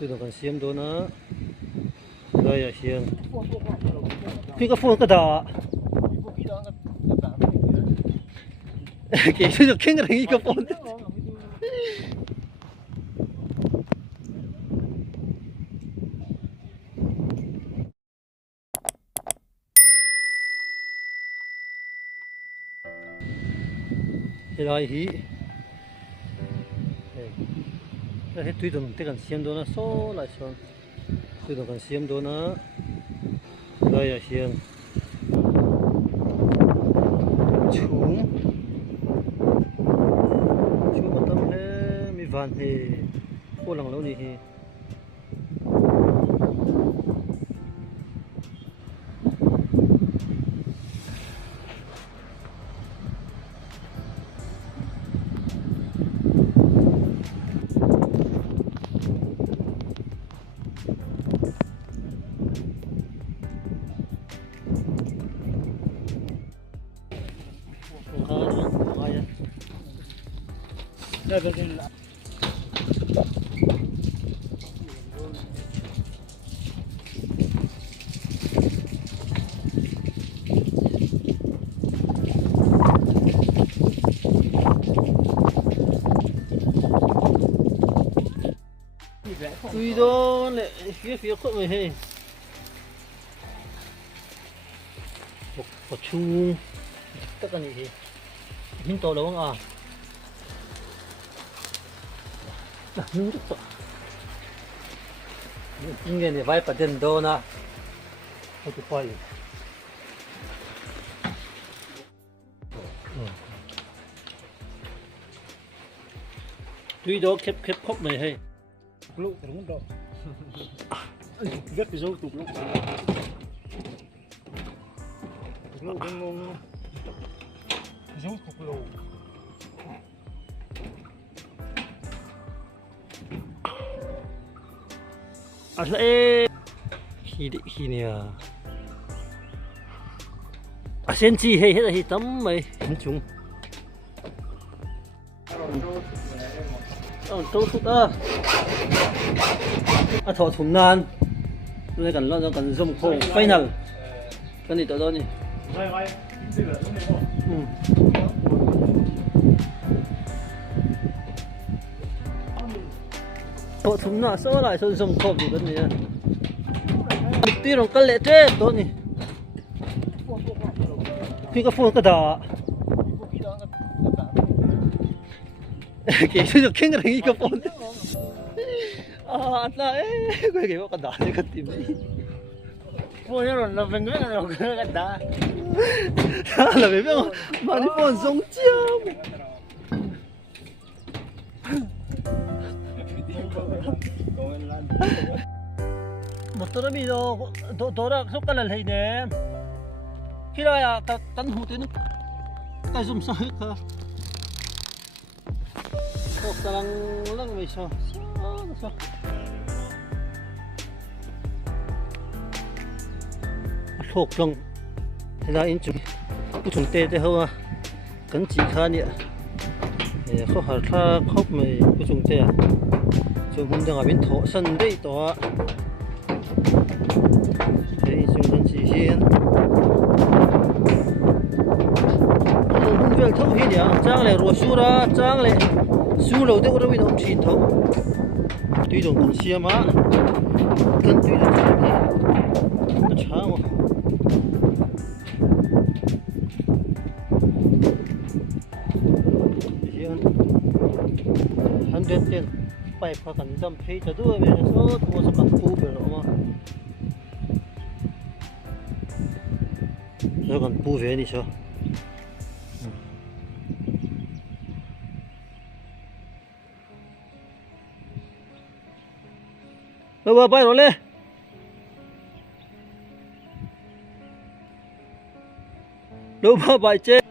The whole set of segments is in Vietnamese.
tôi đang cần xem đó nữa đây là xem khi có phone cái đó cái sự kiện cái cái phone thì là hi cái tôi đang xem đó nó số lại số tôi đang cần xem đó nữa đây là xem chúng mà tâm he mi van he cô lòng lâu đi he tuy đó lại phía khúc này he một chung tất cả những gì mình to đâu không à nước to những này vài phần tiền đô na không có phải tuy đó khép khúc này he lúc đúng rồi rất là dấu tục lúc đang ngon dấu tục lù à lẽ khi nè à sen chi hay hết là tấm mày hình chung tốt tốt à thọ thùng nan đây cần lo cần zoom khô final cái này đó nè thọ thùng nan số lại số zoom khô thì cái này tuy rằng cái lệ thế đó nè khi có phone cái đó cái sự kiện cái phone à anh cái cái đó cái tìm đi phone nó là mình biết là cái đó là vì biết mà đi phone giống chiêu một tôi đã bị rồi tôi đã sắp cái lần này nè khi đó là tấn hụt đến cái zoom sao hết cơ một lần lần vậy sao thuộc lòng thế là in chúng不从带的后啊跟几看的好好他靠没不从带啊就我们这边头身的多这种跟几线我们头皮凉张嘞若输了张嘞输了的我都为侬剃头对种东西嘛跟对的这个长嘛hắn đến tiền phải phải cần dâm thấy cho tôi về số mua số cần tu về rồi mà rồi cần tu về đi sao rồi bay rồi lên đâu mà bay chết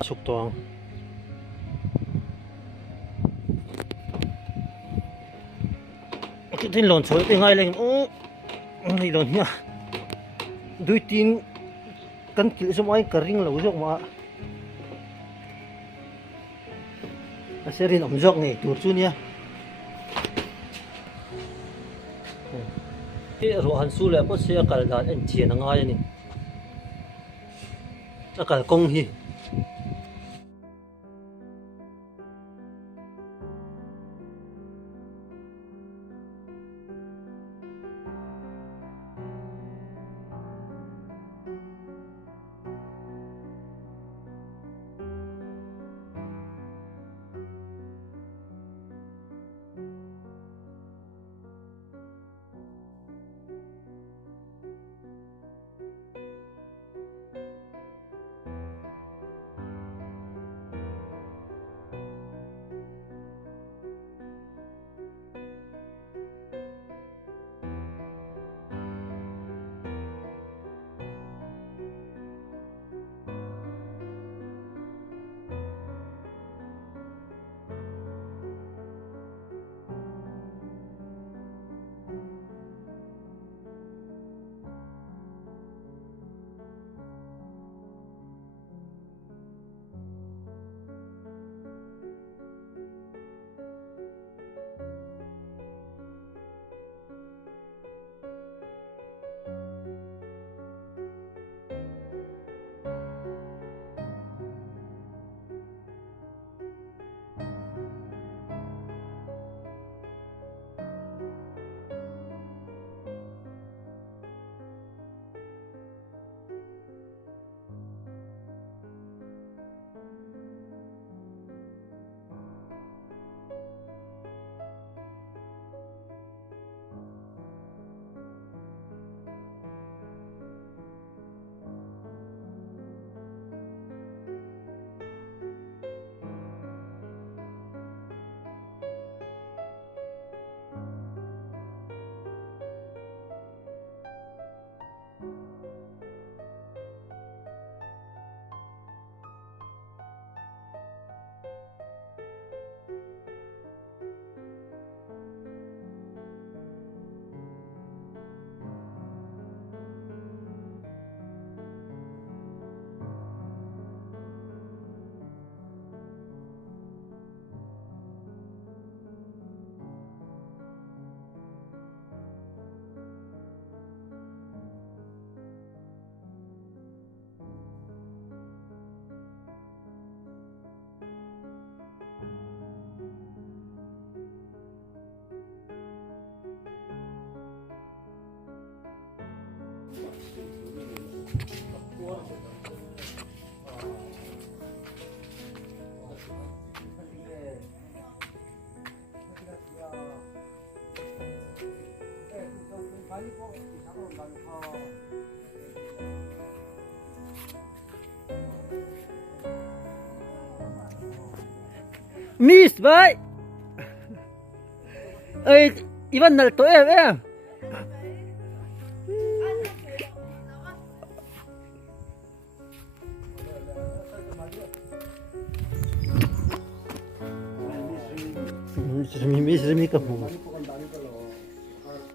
sụp toàn cái tin lộn xối cái ngay lên ô này lộn nha đôi tin cắn kiểu xong anh cả ring là uống mà sẽ rin ổng dọc này tuột chút nhá cái ruộng hành su là có sẽ cả là anh chị nó ngay này nó cả công hi Miss vậy ơi 이번 날 또 해. 미스미까 뭐